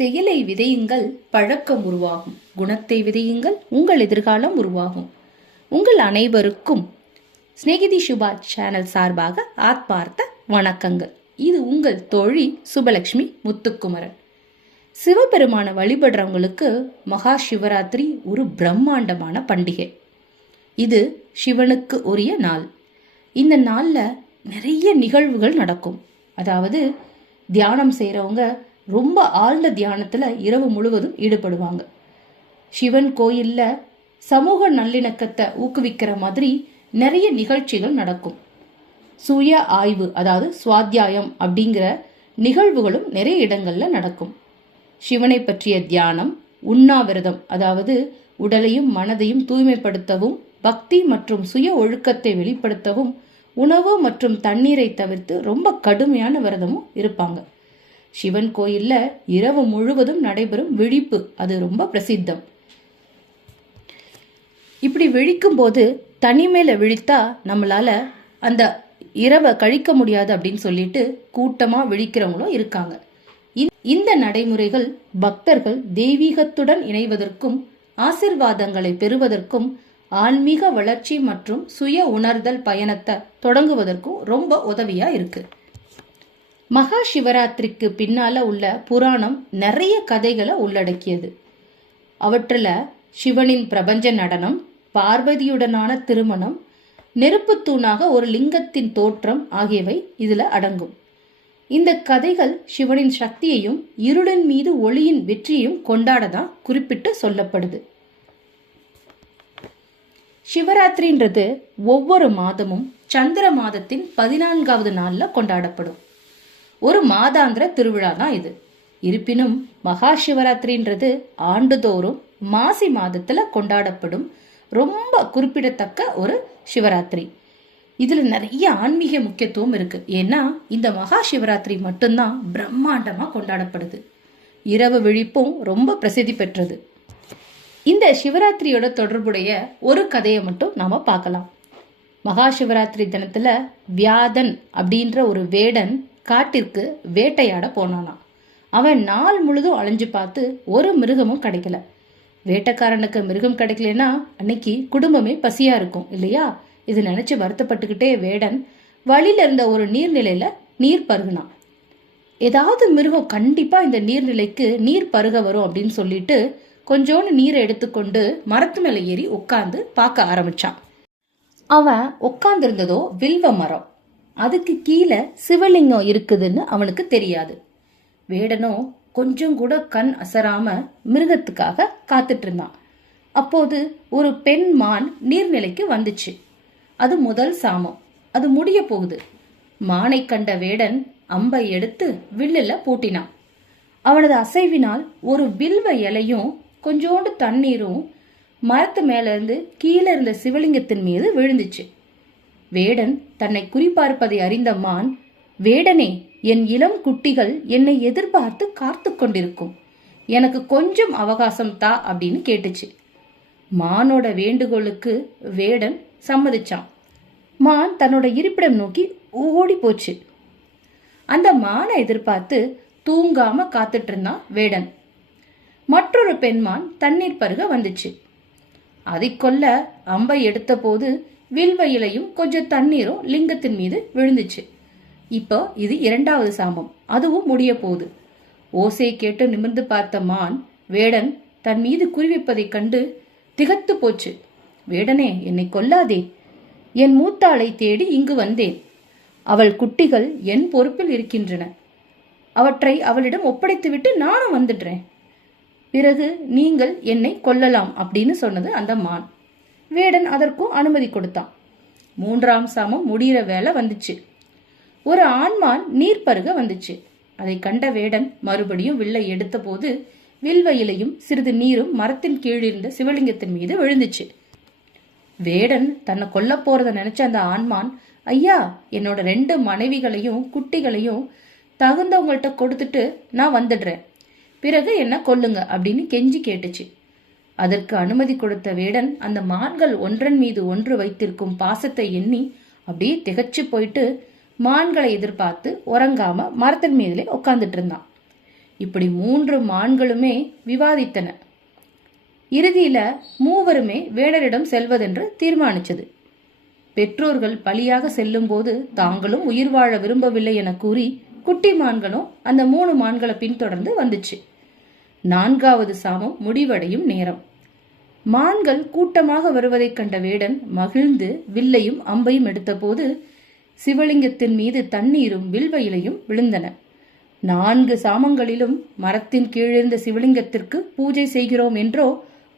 செயலை விதையுங்கள், பழக்கம் உருவாகும். குணத்தை விதையுங்கள், உங்கள் எதிர்காலம் உருவாகும். உங்கள் அனைவருக்கும் ஸ்நேகிதி சுபா சேனல் சார்பாக ஆத்மார்த்த வணக்கங்கள். இது உங்கள் தோழி சுபலட்சுமி முத்துக்குமரன். சிவபெருமான வழிபடுறவங்களுக்கு மகா சிவராத்திரி ஒரு பிரம்மாண்டமான பண்டிகை. இது சிவனுக்கு உரிய நாள். இந்த நாள்ல நிறைய நிகழ்வுகள் நடக்கும். அதாவது தியானம் செய்யறவங்க ரொம்ப ஆழ்ந்த தியானத்துல இரவு முழுவதும் ஈடுபடுவாங்க. சிவன் கோயில்ல சமூக நல்லிணக்கத்தை ஊக்குவிக்கிற மாதிரி நிறைய நிகழ்ச்சிகள் நடக்கும். சுய ஆய்வு, அதாவது சுவாத்தியாயம் அப்படிங்கிற நிகழ்வுகளும் நிறைய இடங்கள்ல நடக்கும். சிவனை பற்றிய தியானம், உண்ணாவிரதம், அதாவது உடலையும் மனதையும் தூய்மைப்படுத்தவும், பக்தி மற்றும் சுய ஒழுக்கத்தை வெளிப்படுத்தவும் உணவு மற்றும் தண்ணீரை தவிர்த்து ரொம்ப கடுமையான விரதமும் இருப்பாங்க. சிவன் கோயில்ல இரவு முழுவதும் நடைபெறும் விழிப்பு, அது ரொம்ப பிரசித்தம். இப்படி விழிக்கும் போது தனிமையில விழித்தா நம்மளால அந்த இரவை கழிக்க முடியாது அப்படின்னு சொல்லிட்டு கூட்டமா விழிக்கிறவங்களும் இருக்காங்க. இந்த நடைமுறைகள் பக்தர்கள் தெய்வீகத்துடன் இணைவதற்கும் ஆசிர்வாதங்களை பெறுவதற்கும் ஆன்மீக வளர்ச்சி மற்றும் சுய உணர்தல் பயணத்தை தொடங்குவதற்கும் ரொம்ப உதவியா இருக்கு. மகா சிவராத்திரிக்கு பின்னால உள்ள புராணம் நிறைய கதைகளை உள்ளடக்கியது. அவற்றில் சிவனின் பிரபஞ்ச நடனம், பார்வதியுடனான திருமணம், நெருப்பு தூணாக ஒரு லிங்கத்தின் தோற்றம் ஆகியவை இதுல அடங்கும். இந்த கதைகள் சிவனின் சக்தியையும் இருளின் மீது ஒளியின் வெற்றியையும் கொண்டாடதான் குறிப்பிட்டு சொல்லப்படுது. சிவராத்திரின்றது ஒவ்வொரு மாதமும் சந்திர மாதத்தின் 14வது நாள்ல கொண்டாடப்படும் ஒரு மாதாந்திர திருவிழா தான் இது. இருப்பினும் மகா சிவராத்திரின்றது ஆண்டுதோறும் மாசி மாதத்துல கொண்டாடப்படும் ரொம்ப குறிப்பிடத்தக்க ஒரு சிவராத்திரி. இதுல நிறைய ஆன்மீக முக்கியத்துவம் இருக்கு. ஏன்னா இந்த மகா சிவராத்திரி மட்டும்தான் பிரம்மாண்டமா கொண்டாடப்படுது. இரவு விழிப்பும் ரொம்ப பிரசித்தி பெற்றது. இந்த சிவராத்திரியோட தொடர்புடைய ஒரு கதையை மட்டும் நாம பார்க்கலாம். மகா சிவராத்திரி தினத்துல வியாதன் அப்படின்ற ஒரு வேடன் காட்டிற்கு வேட்டையாட போனானா. அவன் நாள் முழுதும் அலைஞ்சு பார்த்து ஒரு மிருகமும் கிடைக்கல. வேட்டைக்காரனுக்கு மிருகம் கிடைக்கலன்னா அன்னைக்கு குடும்பமே பசியா இருக்கும் இல்லையா? இது நினைச்சு வருத்தப்பட்டுக்கிட்டே வேடன் வழியில இருந்த ஒரு நீர்நிலையில நீர் பருகுனான். ஏதாவது மிருகம் கண்டிப்பா இந்த நீர்நிலைக்கு நீர் பருக வரும் அப்படின்னு சொல்லிட்டு கொஞ்சோண்டு நீரை எடுத்துக்கொண்டு மரத்து மேல ஏறி உட்கார்ந்து பார்க்க ஆரம்பிச்சான். அவன் உட்கார்ந்திருந்ததோ வில்வ மரம். அதுக்கு கீழே சிவலிங்கம் இருக்குதுன்னு அவனுக்கு தெரியாது. வேடனோ கொஞ்சம் கூட கண் அசராம மிருகத்துக்காக காத்துட்டு இருந்தான். அப்போது ஒரு பெண் மான் நீர்நிலைக்கு வந்துச்சு. அது முதல் சாமம். அது முடிய போகுது. மானை கண்ட வேடன் அம்பை எடுத்து வில்லுல பூட்டினான். அவனது அசைவினால் ஒரு வில்வ இலையும் கொஞ்சோண்டு தண்ணீரும் மரத்து மேல இருந்து கீழே இருந்த சிவலிங்கத்தின் மீது விழுந்துச்சு. வேடன் தன்னை குறிப்பார்ப்பதை அறிந்த மான், வேடனே, என் இளம் குட்டிகள் என்னை எதிர்பார்த்து காத்து கொண்டிருக்கும், எனக்கு கொஞ்சம் அவகாசம் தா அப்படின்னு கேட்டுச்சு. மானோட வேண்டுகோளுக்கு வேடன் சம்மதிச்சான். மான் தன்னோட இருப்பிடம் நோக்கி ஓடி போச்சு. அந்த மானை எதிர்பார்த்து தூங்காம காத்துட்டு இருந்தான் வேடன். மற்றொரு பெண்மான் தண்ணீர் பருக வந்துச்சு. அதை கொல்ல அம்பை எடுத்த போது வில்வ இலையும் கொஞ்சம் தண்ணீரும் லிங்கத்தின் மீது விழுந்துச்சு. இப்போ இது 2வது சாமம். அதுவும் முடிய போகுது. ஓசையை கேட்டு நிமிர்ந்து பார்த்த மான் வேடன் தன் மீது குறிவிப்பதை கண்டு திகத்து போச்சு. வேடனே, என்னை கொல்லாதே. என் மூத்தாளை தேடி இங்கு வந்தேன். அவள் குட்டிகள் என் பொறுப்பில் இருக்கின்றன. அவற்றை அவளிடம் ஒப்படைத்துவிட்டு நானும் வந்துடுறேன். பிறகு நீங்கள் என்னை கொல்லலாம் அப்படின்னு சொன்னது அந்த மான். வேடன் அதற்கும் அனுமதி கொடுத்தான். 3ஆம் சாமம் முடிகிற வேலை வந்துச்சு. ஒரு ஆண்மான் நீர் பருக வந்துச்சு. அதை கண்ட வேடன் மறுபடியும் வில்லை எடுத்த போது வில்வ இலையும் சிறிது நீரும் மரத்தின் கீழிருந்த சிவலிங்கத்தின் மீது விழுந்துச்சு. வேடன் தன்னை கொல்ல போறத நினைச்ச அந்த ஆண்மான், ஐயா, என்னோட 2 மனைவிகளையும் குட்டிகளையும் தகுந்தவங்கள்ட்ட கொடுத்துட்டு நான் வந்துடுறேன், பிறகு என்ன கொல்லுங்க அப்படின்னு கெஞ்சி கேட்டுச்சு. அதற்கு அனுமதி கொடுத்த வேடன் அந்த மான்கள் ஒன்றன் மீது ஒன்று வைத்திருக்கும் பாசத்தை எண்ணி அப்படியே திகச்சு போயிட்டு மான்களை எதிர்பார்த்து உறங்காம மரத்தின் மீதுல உட்கார்ந்துட்டு இருந்தான். இப்படி 3 மான்களுமே விவாதித்தன. இறுதியில மூவருமே வேடரிடம் செல்வதென்று தீர்மானிச்சது. பெற்றோர்கள் பலியாக செல்லும் போது தாங்களும் உயிர் வாழ விரும்பவில்லை என கூறி குட்டி மான்களும் அந்த 3 மான்களை பின்தொடர்ந்து வந்துச்சு. 4வது சாமம் முடிவடையும் நேரம். மான்கள் கூட்டமாக வருவதைக் கண்ட வேடன் மகிழ்ந்து வில்லையும் அம்பையும் எடுத்தபோது சிவலிங்கத்தின் மீது தண்ணீரும் வில்வயிலையும் விழுந்தன. 4 சாமங்களிலும் மரத்தின் கீழிருந்த சிவலிங்கத்திற்கு பூஜை செய்கிறோம் என்றோ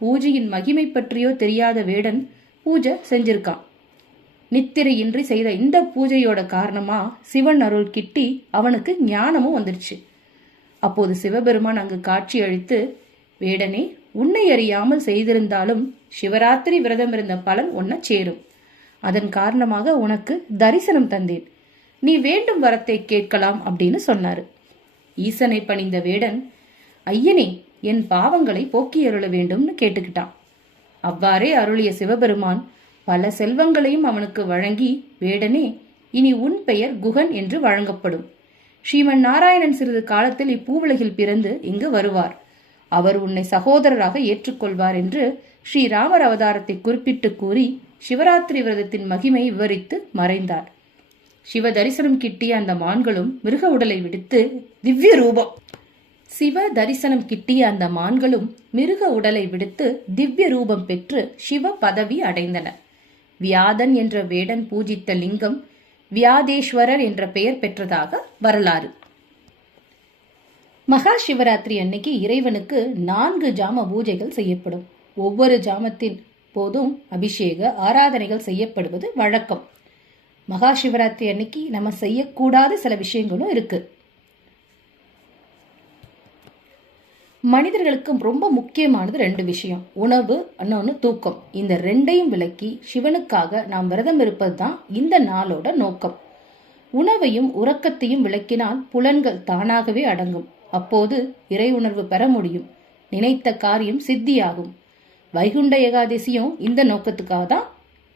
பூஜையின் மகிமை பற்றியோ தெரியாத வேடன் பூஜை செஞ்சிருக்கான். நித்திரையின்றி செய்த இந்த பூஜையோட காரணமா சிவன் அருள் கிட்டி அவனுக்கு ஞானமும் வந்துருச்சு. அப்போது சிவபெருமான் அங்கு காட்சி அளித்து, வேடனே, உன்னை அறியாமல் செய்திருந்தாலும் சிவராத்திரி விரதம் இருந்த பலன் உன்னை சேரும். அதன் காரணமாக உனக்கு தரிசனம் தந்தேன். நீ வேண்டும் வரத்தை கேட்கலாம் அப்படின்னு சொன்னாரு. ஈசனை பணிந்த வேடன், ஐயனே, என் பாவங்களை போக்கி அருள வேண்டும்னு கேட்டுக்கிட்டான். அவ்வாறே அருளிய சிவபெருமான் பல செல்வங்களையும் அவனுக்கு வழங்கி, வேடனே, இனி உன் பெயர் குகன் என்று வழங்கப்படும். ஸ்ரீமன் நாராயணன் சிறிது காலத்தில் இப்பூவுலகில் பிறந்து இங்கு வருவார். அவர் உன்னை சகோதரராக ஏற்றுக்கொள்வார் என்று ஸ்ரீராமர் அவதாரத்தை குறிப்பிட்டு கூறி சிவராத்திரி விரதத்தின் மகிமை விவரித்து மறைந்தார். சிவ தரிசனம் கிட்டிய அந்த மான்களும் மிருக உடலை விடுத்து திவ்ய ரூபம் சிவ தரிசனம் கிட்டிய அந்த மான்களும் மிருக உடலை விடுத்து திவ்ய ரூபம் பெற்று சிவ பதவி அடைந்தன. வியாதன் என்ற வேடன் பூஜித்த லிங்கம் வியாதேஸ்வரர் என்ற பெயர் பெற்றதாக வரலாறு. மகா சிவராத்திரி அன்னைக்கு இறைவனுக்கு 4 ஜாம பூஜைகள் செய்யப்படும். ஒவ்வொரு ஜாமத்தின் போதும் அபிஷேக ஆராதனைகள் செய்யப்படுவது வழக்கம். மகா சிவராத்திரி அன்னைக்கு நம்ம செய்யக்கூடாத சில விஷயங்களும் இருக்கு. மனிதர்களுக்கு ரொம்ப முக்கியமானது 2 விஷயம், உணவு, இன்னொன்னு தூக்கம். இந்த 2ஐயும் விலக்கி சிவனுக்காக நாம் விரதம் இருப்பது தான் இந்த நாளோட நோக்கம். உணவையும் உறக்கத்தையும் விளக்கினால் புலன்கள் தானாகவே அடங்கும். அப்போது இறை உணர்வு பெற முடியும். நினைத்த காரியம் சித்தியாகும். வைகுண்ட ஏகாதசியும் இந்த நோக்கத்துக்காக தான்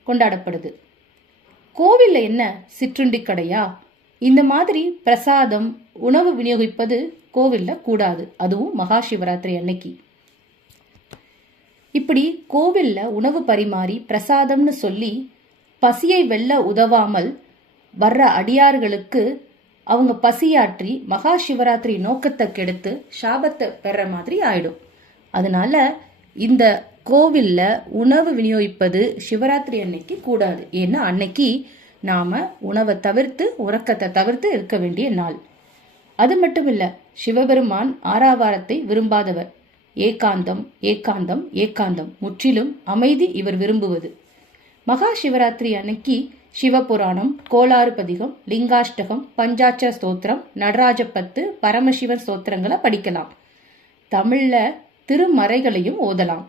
கொண்டாடப்படுது. கோவில்ல என்ன சிற்றுண்டி கடையா? இந்த மாதிரி பிரசாதம் உணவு விநியோகிப்பது கோவில்ல கூடாது, அதுவும் மகா சிவராத்திரி அன்னைக்கு. இப்படி கோவில்ல உணவு பரிமாறி பிரசாதம்னு சொல்லி பசியை வெல்ல உதவாமல் வர்ற அடியார்களுக்கு அவங்க பசியாற்றி மகா சிவராத்திரி நோக்கத்தை கெடுத்து சாபத்தை பெற மாதிரி ஆயிடும். அதனால இந்த கோவில்ல உணவு விநியோகிப்பது சிவராத்திரி அன்னைக்கு கூடாது. ஏன்னா அன்னைக்கு நாம உணவை தவிர்த்து உறக்கத்தை தவிர்த்து இருக்க வேண்டிய நாள். அது மட்டும் இல்ல, சிவபெருமான் ஆராவாரத்தை விரும்பாதவர். ஏகாந்தம் ஏகாந்தம் ஏகாந்தம், முற்றிலும் அமைதி இவர் விரும்புவது. மகா சிவராத்திரி அன்னைக்கு சிவபுராணம், கோளாறு பதிகம், லிங்காஷ்டகம், பஞ்சாட்சர ஸ்தோத்திரம், நடராஜ 10, பரமசிவன் ஸ்தோத்திரங்களை படிக்கலாம். தமிழ்ல திருமறைகளையும் ஓதலாம்.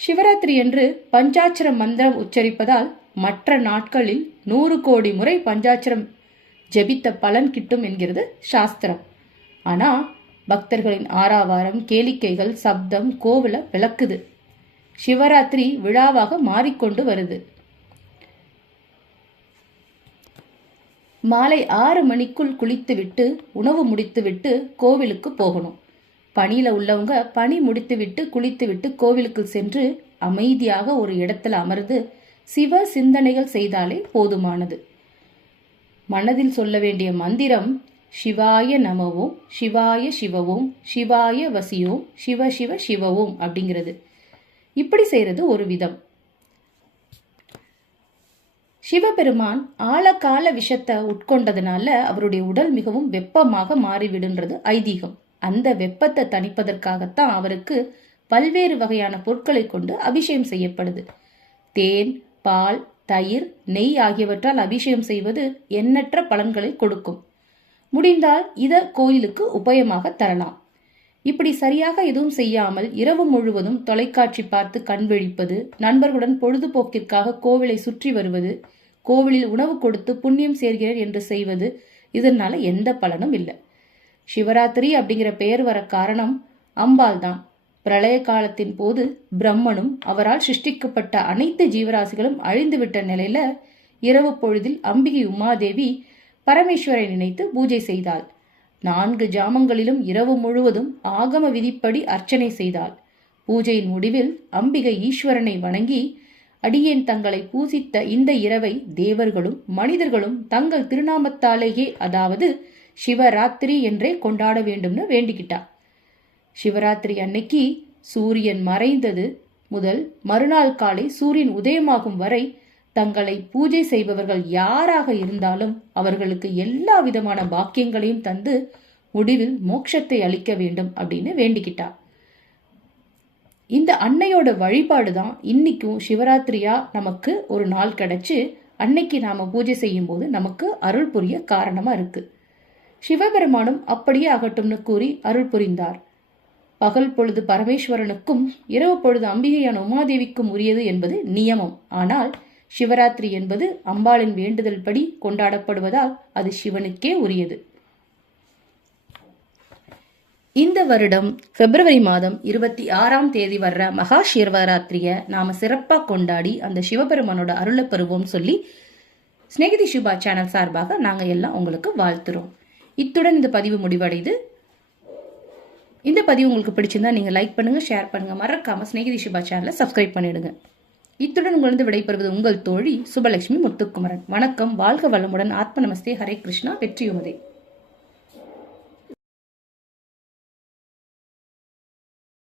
சிவராத்திரி என்று பஞ்சாட்சர மந்திரம் உச்சரிப்பதால் மற்ற நாட்களில் 100 கோடி முறை பஞ்சாட்சரம் ஜெபித்த பலன் கிட்டும் என்கிறது சாஸ்திரம். ஆனா பக்தர்களின் ஆராவாரம், கேளிக்கைகள், சப்தம் கோவில விளக்குது. சிவராத்திரி விழாவாக மாறிக்கொண்டு வருது. மாலை 6 மணிக்குள் குளித்துவிட்டு உணவு முடித்துவிட்டு கோவிலுக்கு போகணும். பணியில உள்ளவங்க பணி முடித்துவிட்டு குளித்துவிட்டு கோவிலுக்கு சென்று அமைதியாக ஒரு இடத்துல அமர்ந்து சிவ சிந்தனைகள் செய்தாலே போதுமானது. மனதில் சொல்ல வேண்டிய மந்திரம் சிவாய நமவோம், சிவாய சிவவோம், சிவாய வசியோம், சிவ சிவ சிவவோம் அப்படிங்கிறது. இப்படி செய்யறது ஒரு விதம். சிவபெருமான் ஆழகால விஷத்தை உட்கொண்டதுனால அவருடைய உடல் மிகவும் வெப்பமாக மாறிவிடுன்றது ஐதீகம். அந்த வெப்பத்தை தணிப்பதற்காகத்தான் அவருக்கு பல்வேறு வகையான பொருட்களை கொண்டு அபிஷேகம் செய்யப்படுது. தேன், பால், தயிர், நெய் ஆகியவற்றால் அபிஷேகம் செய்வது எண்ணற்ற பலன்களை கொடுக்கும். முடிந்தால் இத கோயிலுக்கு உபயமாக தரலாம். இப்படி சரியாக எதுவும் செய்யாமல் இரவு முழுவதும் தொலைக்காட்சி பார்த்து கண் விழிப்பது, நண்பர்களுடன் பொழுதுபோக்கிற்காக கோவிலை சுற்றி வருவது, கோவிலில் உணவு கொடுத்து புண்ணியம் சேர்கிறேன் என்று செய்வது, இதனால எந்த பலனும் இல்லை. சிவராத்திரி அப்படிங்கிற பெயர் வர காரணம் அம்பாள் தான். பிரளய காலத்தின் போது பிரம்மனும் அவரால் சிருஷ்டிக்கப்பட்ட அனைத்து ஜீவராசிகளும் அழிந்துவிட்ட நிலையில இரவு பொழுதில் அம்பிகை உமாதேவி பரமேஸ்வரை நினைத்து பூஜை செய்தாள். 4 ஜாமங்களிலும் இரவு முழுவதும் ஆகம விதிப்படி அர்ச்சனை செய்தாள். பூஜையின் முடிவில் அம்பிகை ஈஸ்வரனை வணங்கி, அடியேன் தங்களை பூசித்த இந்த இரவை தேவர்களும் மனிதர்களும் தங்கள் திருநாமத்தாலேயே, அதாவது சிவராத்திரி என்றே கொண்டாட வேண்டும்னு வேண்டிக்கிட்டா. சிவராத்திரி அன்னைக்கு சூரியன் மறைந்தது முதல் மறுநாள் காலை சூரியன் உதயமாகும் வரை தங்களை பூஜை செய்பவர்கள் யாராக இருந்தாலும் அவர்களுக்கு எல்லா விதமான பாக்கியங்களையும் தந்து முடிவில் மோட்சத்தை அளிக்க வேண்டும் அப்படின்னு வேண்டிக்கிட்டா. இந்த அன்னையோட வழிபாடு தான் இன்னைக்கும் சிவராத்திரியா நமக்கு ஒரு நாள் கிடைச்சு அன்னைக்கு நாம பூஜை செய்யும் போது நமக்கு அருள் புரிய காரணமா இருக்கு. சிவபெருமானும் அப்படியே ஆகட்டும்னு கூறி அருள் புரிந்தார். பகல் பொழுது பரமேஸ்வரனுக்கும் இரவு பொழுது அம்பிகையான உமாதேவிக்கும் உரியது என்பது நியமம். ஆனால் சிவராத்திரி என்பது அம்பாளின் வேண்டுதல் படி கொண்டாடப்படுவதால் அது சிவனுக்கே உரியது. இந்த வருடம் பிப்ரவரி மாதம் 26ஆம் தேதி வர்ற மகா சிவராத்திரிய நாம சிறப்பா கொண்டாடி அந்த சிவபெருமானோட அருளை பெறுவோம் சொல்லி ஸ்நேகிதி சுபா சேனல் சார்பாக நாங்க எல்லாம் உங்களுக்கு வாழ்த்துறோம். இத்துடன் இந்த பதிவு முடிவடைது. இந்த பதிவு உங்களுக்கு பிடிச்சிருந்தா நீங்க லைக் பண்ணுங்க, ஷேர் பண்ணுங்க, மறக்காம ஸ்நேகிதி சுபா சேனலை சப்ஸ்கிரைப் பண்ணிடுங்க. இத்துடன் உங்களிருந்து விடைபெறுவது உங்கள் தோழி சுபலட்சுமி முத்துக்குமரன். வணக்கம், வாழ்க வளமுடன், ஆத்ம நமஸ்தே, ஹரே கிருஷ்ணா, வெற்றியுமதே.